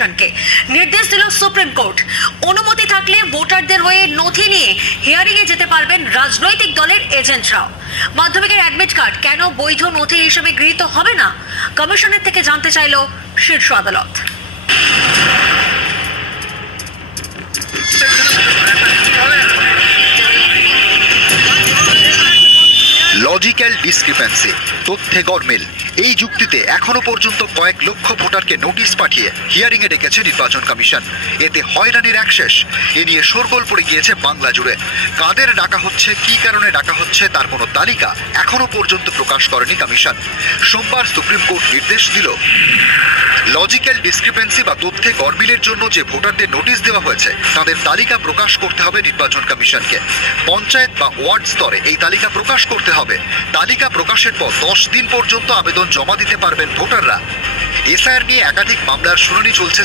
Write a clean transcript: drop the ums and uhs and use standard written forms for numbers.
কমিশনকে। নির্দেশ দিল সুপ্রিম কোর্ট, অনুমতি থাকলে ভোটারদের হয়ে নথি নিয়ে হিয়ারিং এ যেতে পারবেন রাজনৈতিক দলের এজেন্টরাও। মাধ্যমিকের অ্যাডমিট কার্ড কেন বৈধ নথি হিসেবে গৃহীত হবে না, কমিশনের থেকে জানতে চাইল শীর্ষ আদালত। লজিক্যাল ডিসক্রিপেন্সি, তথ্যে গরমিল, এই যুক্তিতে এখনো পর্যন্ত কয়েক লক্ষ ভোটারকে নোটিশ পাঠিয়ে হিয়ারিং এ ডেকেছে নির্বাচন কমিশন। এতে হয়রানির একশেষ। এ নিয়ে শোরগোল পড়ে গিয়েছে বাংলা জুড়ে। কাদের ডাকা হচ্ছে, কি কারণে ডাকা হচ্ছে তার কোনো তালিকা এখনো পর্যন্ত প্রকাশ করেনি কমিশন। সোমবার সুপ্রিম কোর্ট নির্দেশ দিল, লজিক্যাল ডিসক্রিপেন্সি বা তথ্যে গরমিলের জন্য যে ভোটারদের নোটিশ দেওয়া হয়েছে তাদের তালিকা প্রকাশ করতে হবে নির্বাচন কমিশনকে। পঞ্চায়েত বা ওয়ার্ড স্তরে এই তালিকা প্রকাশ করতে হবে। তালিকা প্রকাশের পর 10 দিন পর্যন্ত আবেদন জমা দিতে পারবেন ভোটাররা। এসআইআর নিয়ে একাধিক মামলার শুনানি চলছে